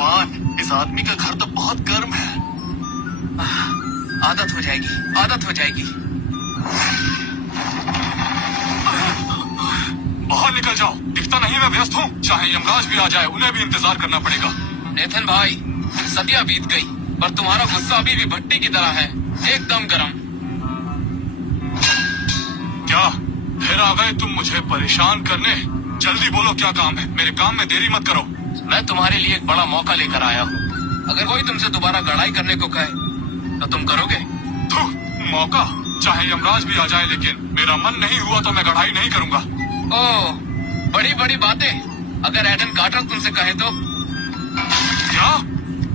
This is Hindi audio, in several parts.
भगवान, इस आदमी का घर तो बहुत गर्म है। आदत हो जाएगी, आदत हो जाएगी। बाहर निकल जाओ, दिखता नहीं मैं व्यस्त हूँ। चाहे यमराज भी आ जाए, उन्हें भी इंतजार करना पड़ेगा। नेथन भाई, सदियां बीत गई पर तुम्हारा गुस्सा अभी भी भट्टी की तरह है, एकदम गर्म। क्या फिर आ गए तुम मुझे परेशान करने? जल्दी बोलो क्या काम है, मेरे काम में देरी मत करो। मैं तुम्हारे लिए एक बड़ा मौका लेकर आया हूँ। अगर कोई तुमसे दोबारा लड़ाई करने को कहे तो तुम करोगे? मौका? चाहे यमराज भी आ जाए, लेकिन मेरा मन नहीं हुआ तो मैं लड़ाई नहीं करूंगा। ओह, बड़ी बड़ी बातें। अगर एडन कार्टर तुमसे कहे तो? क्या?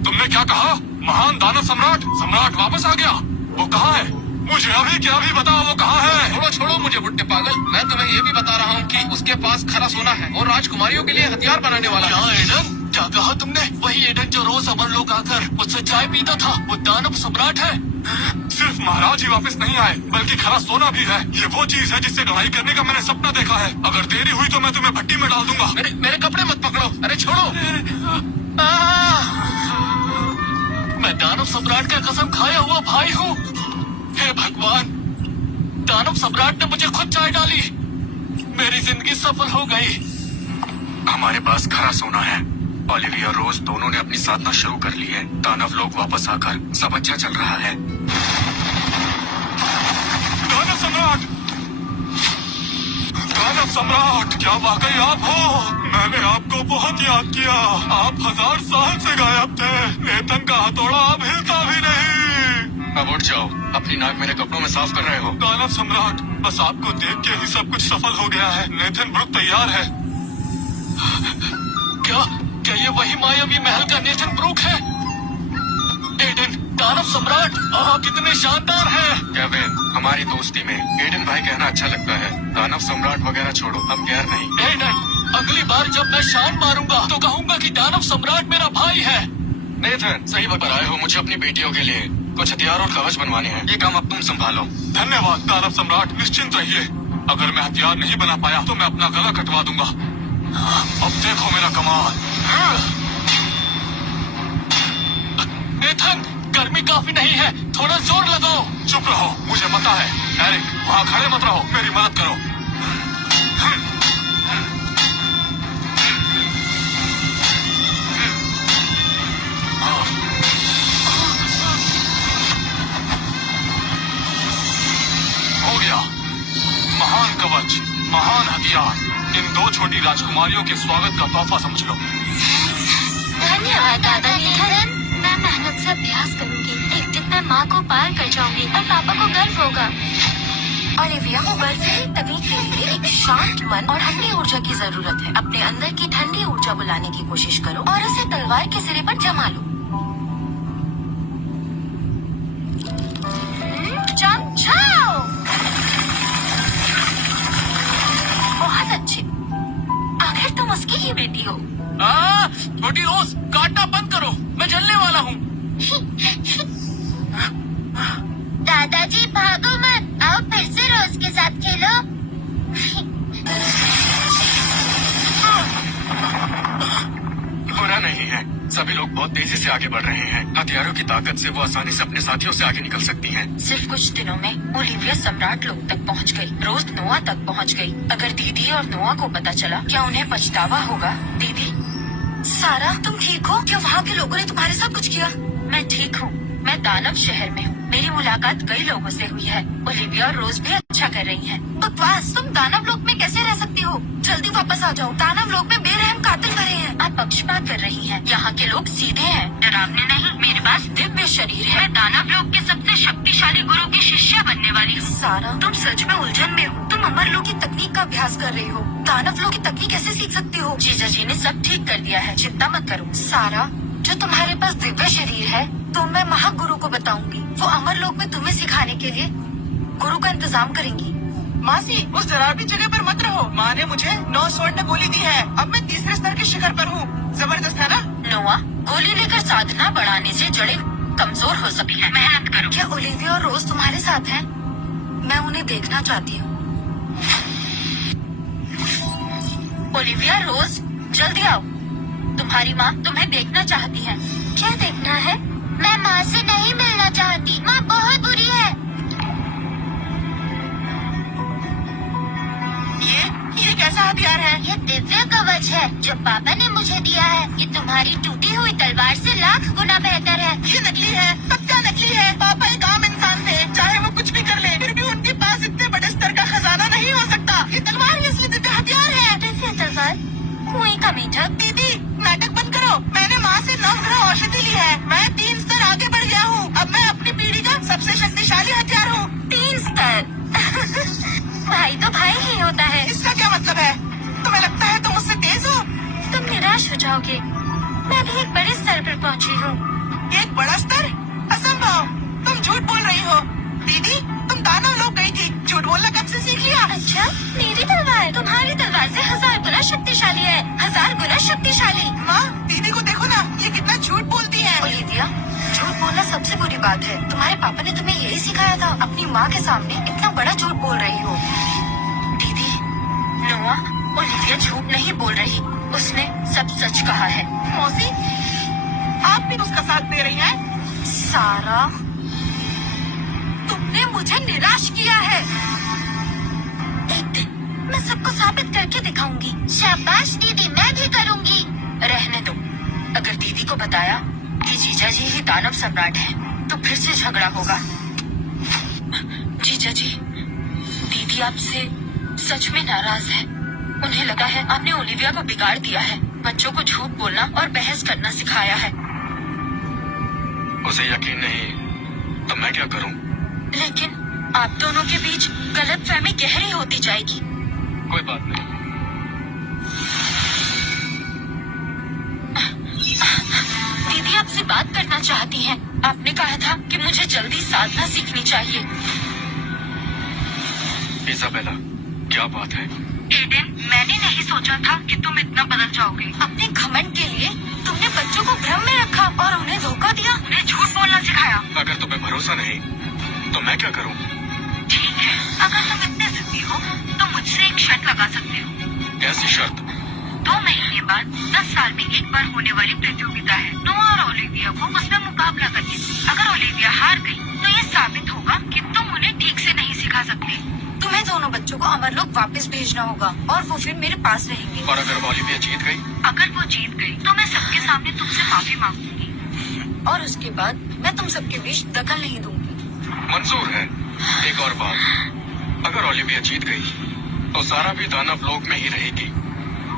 तुमने क्या कहा? महान दानव सम्राट वापस आ गया? वो कहाँ है? मुझे अभी क्या भी बताओ, वो कहाँ है? छोड़ो छोड़ो मुझे बुड्ढे पागल, मैं तुम्हें ये भी बता रहा हूँ कि उसके पास खरा सोना है और राजकुमारियों के लिए हथियार बनाने वाला क्या है। एडन? क्या कहा तुमने? वही एडन जो रोज अमर लोग आकर मुझसे चाय पीता था, वो दानव सम्राट है? सिर्फ महाराज ही वापस नहीं आए, बल्कि खरा सोना भी है। ये वो चीज है जिससे लड़ाई करने का मैंने सपना देखा है। अगर देरी हुई तो मैं तुम्हें भट्टी में डाल दूंगा। मेरे कपड़े मत पकड़ो, अरे छोड़ो। मैं दानव सम्राट का कसम खाया हुआ भाई हूँ। हे भगवान, दानव सम्राट ने मुझे खुद चाय डाली। मेरी जिंदगी सफल हो गई। हमारे पास खरा सोना है। ओलिविया और रोज दोनों ने अपनी साधना शुरू कर ली है। दानव लोग वापस आकर सब अच्छा चल रहा है। दानव सम्राट, दानव सम्राट, क्या वाकई आप हो? मैंने आपको बहुत याद किया। आप 1000 साल से गायब थे। नेथन का हथौड़ा अब हिलता भी नहीं। अब उठ जाओ, अपनी नाक मेरे कपड़ों में साफ कर रहे हो। दानव सम्राट, बस आपको देख के ही सब कुछ सफल हो गया है। नेथन ब्रुक तैयार है। क्या ये वही मायावी महल का नेथन ब्रुक है? एडन, दानव सम्राट, कितने शानदार है। केविन, हमारी दोस्ती में एडन भाई कहना अच्छा लगता है। दानव सम्राट वगैरह छोड़ो, हम गैर नहीं। एडन, अगली बार जब मैं शान मारूंगा तो कहूंगा कि दानव सम्राट मेरा भाई है। नेथन, सही वक्त पर आए हो। मुझे अपनी बेटियों के लिए कुछ हथियार और कवच बनवाने हैं। ये काम अब तुम संभालो। धन्यवाद दानव सम्राट, निश्चिंत रहिए। अगर मैं हथियार नहीं बना पाया तो मैं अपना गला कटवा दूंगा। अब देखो मेरा कमाल। नेथन, गर्मी काफी नहीं है, थोड़ा जोर लगाओ। चुप रहो, मुझे पता है। एरिक, वहाँ खड़े मत रहो, मेरी मदद करो। हो गया। महान कवच, महान हथियार, इन 2 छोटी राजकुमारियों के स्वागत का तोहफा समझ लो। धन्यवाद दादा नेथन। मैं मेहनत से अभ्यास करूंगी। एक दिन मैं माँ को पार कर जाऊंगी और पापा को गर्व होगा। ओलिविया को बर्फीली तकनीक के लिए एक शांत मन और ठंडी ऊर्जा की जरूरत है। अपने अंदर की ठंडी ऊर्जा बुलाने की कोशिश करो और उसे तलवार के सिरे पर जमा लो। जम जाओ। बहुत अच्छे। आखिर तुम उसकी ही बेटी हो। छोटी रोज, काटना बंद करो, मैं जलने वाला हूँ। दादाजी भागो मत, आओ फिर से रोज के साथ खेलो। बुरा नहीं है, सभी लोग बहुत तेजी से आगे बढ़ रहे हैं। हथियारों की ताकत से वो आसानी से अपने साथियों से आगे निकल सकती हैं। सिर्फ कुछ दिनों में ओलिविया सम्राट लोग तक पहुंच गई, रोज नोआ तक पहुंच गई। अगर दीदी और नोआ को पता चला, क्या उन्हें पछतावा होगा? दीदी, सारा तुम ठीक हो? क्या वहाँ के लोगों ने तुम्हारे साथ कुछ किया? मैं ठीक हूँ, मैं दानव शहर में हूँ। मेरी मुलाकात कई लोगों से हुई है। ओलिविया और रोज भी अच्छा कर रही हैं। बकवास, तुम दानव लोक में कैसे रह सकती हो? जल्दी वापस आ जाओ। दानव लोक में बेरहम कातिल भरे हैं। आप पक्षपात कर रही हैं। यहाँ के लोग सीधे हैं, डरावने नहीं। मेरे पास दिव्य शरीर है। मैं दानव लोक के सबसे शक्तिशाली गुरु की शिष्या बनने वाली हूँ। सारा, तुम सच में उलझन में हो। तुम अमर लोक की तकनीक का अभ्यास कर रही हो। दानव लोक की तकनीक कैसे सीख सकती हो? जीजा जी ने सब ठीक कर दिया है, चिंता मत करो। सारा, जो तुम्हारे पास दिव्य शरीर है तो मैं महागुरु को बताऊंगी। वो अमर लोक में तुम्हें सिखाने के लिए गुरु का इंतजाम करेंगी। मासी, उस डरावनी जगह पर मत रहो। माँ ने मुझे 9 स्वर्ण गोली दी है। अब मैं 3रे स्तर के शिखर पर हूँ। जबरदस्त है ना? नोआ, गोली लेकर साधना बढ़ाने से जड़ें कमजोर हो सकती हैं। मेहनत करो। क्या ओलिविया और रोज तुम्हारे साथ हैं? मैं उन्हें देखना चाहती हूँ। ओलिविया, रोज, जल्दी आओ। तुम्हारी माँ तुम्हें देखना चाहती है। क्या देखना है? मैं माँ से नहीं मिलना चाहती। माँ बहुत बुरी है। ये कैसा हथियार है? ये दिव्य कवच है जो पापा ने मुझे दिया है। ये तुम्हारी टूटी हुई तलवार से लाख गुना बेहतर है। ये नकली है, पक्का नकली है। पापा एक आम इंसान थे, चाहे वो कुछ भी कर ले, फिर भी उनके पास इतने बड़े स्तर का खजाना नहीं हो सकता। ये तलवार ही असली दिव्य हथियार है। दिव्य तलवार? कुएं का मीठा? दीदी नाटक बंद करो। मैंने माँ से 9 ग्रह औषधि ली है। मैं 3 स्तर आगे बढ़ गया हूँ। अब मैं अपनी पीढ़ी का सबसे शक्तिशाली हथियार हूँ। 3 स्तर? भाई तो भाई ही होता है। इसका क्या मतलब है? तुम्हें लगता है तुम मुझसे तेज हो? तुम निराश हो जाओगे। मैं भी एक बड़े स्तर पर पहुँची हूँ। एक बड़ा स्तर? असंभव। तुम झूठ बोल रही हो। दीदी तुम दानव लोग गई थी। झूठ बोलना कब से सीख लिया? अच्छा, मेरी तलवार तुम्हारी तलवार से 1000 गुना शक्तिशाली है। 1000 गुना शक्तिशाली। माँ दीदी को देखो ना, ये कितना झूठ बोलती है। ओलिविया, झूठ बोलना सबसे बुरी बात है। तुम्हारे पापा ने तुम्हें यही सिखाया था। अपनी माँ के सामने इतना बड़ा झूठ बोल रही हो। दीदी, नोआ, ओलिविया झूठ नहीं बोल रही। उसने सब सच कहा है। मौसी आप भी उसका साथ दे रही हैं? सारा, तुमने मुझे निराश किया है। एक दिन मैं सबको साबित करके दिखाऊंगी। शाबाश दीदी, मैं भी करूंगी। रहने दो। अगर दीदी को बताया कि जीजा जी ही दानव सम्राट है तो फिर से झगड़ा होगा। जीजा जी, दीदी आपसे सच में नाराज है। उन्हें लगा है आपने ओलिविया को बिगाड़ दिया है। बच्चों को झूठ बोलना और बहस करना सिखाया है। उसे यकीन नहीं तो मैं क्या करूं? लेकिन आप दोनों के बीच गलतफहमी गहरी होती जाएगी। कोई बात नहीं। दीदी आपसे बात करना चाहती हैं। आपने कहा था कि मुझे जल्दी साधना सीखनी चाहिए। इजाबेला, क्या बात है? एडन, मैंने नहीं सोचा था कि तुम इतना बदल जाओगे। अपने घमंड के लिए तुमने बच्चों को भ्रम में रखा और उन्हें धोखा दिया। उन्हें झूठ बोलना सिखाया। अगर तुम्हें भरोसा नहीं तो मैं क्या करूं? ठीक है, अगर तुम इतने जिद्दी हो तो मुझसे एक शर्त लगा सकते हो। कैसी शर्त? 2 महीने बाद 10 साल में एक बार होने वाली प्रतियोगिता है। नोआ और ओलिविया को उसमें मुकाबला करके अगर ओलिविया हार गई तो ये साबित होगा कि तुम उन्हें ठीक से नहीं सिखा सकते। तुम्हें दोनों बच्चों को अमरलोक वापस भेजना होगा और वो फिर मेरे पास रहेंगे। और अगर ओलिविया जीत गई? अगर वो जीत गई तो मैं सबके सामने तुमसे माफी मांगूंगी और उसके बाद मैं तुम सबके बीच दखल नहीं दूंगी। मंजूर है। एक और बात, अगर ओलिविया जीत गई तो सारा भी दानव लोक में ही रहेगी।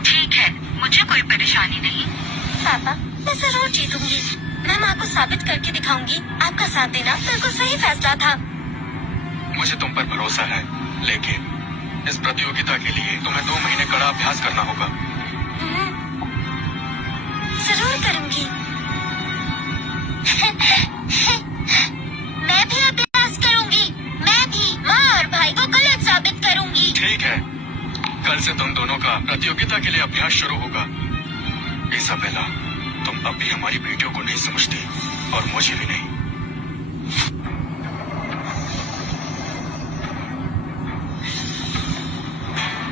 ठीक है, मुझे कोई परेशानी नहीं। पापा, मैं जरूर जीतूंगी। मैं माँ को साबित करके दिखाऊंगी। आपका साथ देना बिल्कुल सही फैसला था। मुझे तुम पर भरोसा है, लेकिन इस प्रतियोगिता के लिए तुम्हें 2 महीने कड़ा अभ्यास करना होगा। जरूर करूंगी। मैं भी अभ्यास करूंगी। मैं भी माँ और भाई को गलत साबित करूंगी। ठीक है, कल से तुम दोनों का प्रतियोगिता के लिए अभ्यास शुरू होगा। इसाबेला, तुम अब भी हमारी बेटियों को नहीं समझती और मुझे भी नहीं।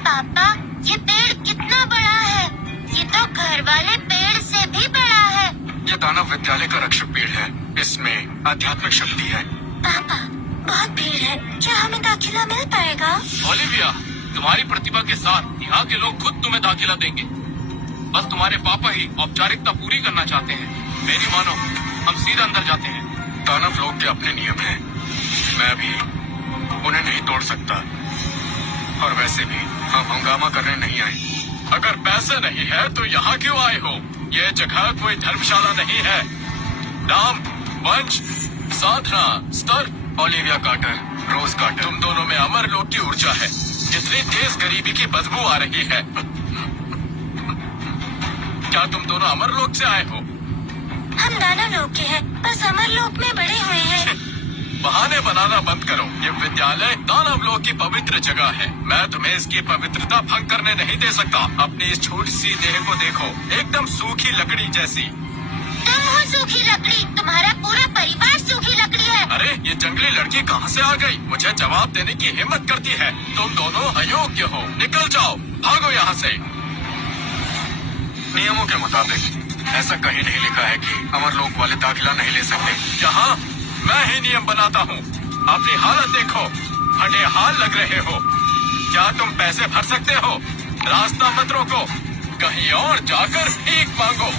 पापा, ये पेड़ कितना बड़ा है? ये तो घर वाले पेड़ से भी बड़ा है। ये दानव विद्यालय का रक्षक पेड़ है। इसमें आध्यात्मिक शक्ति है। पापा, बहुत भीड़ है। क्या हमें दाखिला मिल पाएगा? ओलिविया, तुम्हारी प्रतिभा के साथ यहाँ के लोग खुद तुम्हें दाखिला देंगे। बस तुम्हारे पापा ही औपचारिकता पूरी करना चाहते हैं। मेरी मानो, हम सीधा अंदर जाते हैं। दानव लोग के अपने नियम हैं। मैं भी उन्हें नहीं तोड़ सकता। और वैसे भी हम हंगामा करने नहीं आए। अगर पैसे नहीं है तो यहाँ क्यों आए हो? ये जगह कोई धर्मशाला नहीं है। नाम, वंश, साधना, स्तर। ओलिविया कार्टर, रोज कार्टर, तुम दोनों में अमर लोक की ऊर्जा है। इतनी तेज गरीबी की बदबू आ रही है। क्या तुम दोनों अमर लोक से आए हो? हम दानव लोक के हैं, बस अमर लोक में बड़े हुए हैं। बहाने बनाना बंद करो। ये विद्यालय दानव लोक की पवित्र जगह है। मैं तुम्हें इसकी पवित्रता भंग करने नहीं दे सकता। अपनी इस छोटी सी देह को देखो, एकदम सूखी लकड़ी जैसी। तुम हो सूखी लकड़ी, तुम्हारा पूरा परिवार सूखी लकड़ी है। अरे ये जंगली लड़की कहाँ से आ गई? मुझे जवाब देने की हिम्मत करती है। तुम दोनों अयोग्य हो। निकल जाओ, भागो यहाँ से। नियमों के मुताबिक ऐसा कहीं नहीं लिखा है कि अमरलोक वाले दाखिला नहीं ले सकते। यहाँ मैं ही नियम बनाता हूँ। अपनी हालत देखो, फटे हाल लग रहे हो। क्या तुम पैसे भर सकते हो? रास्ता मत रोको, कहीं और जाकर भीख मांगो।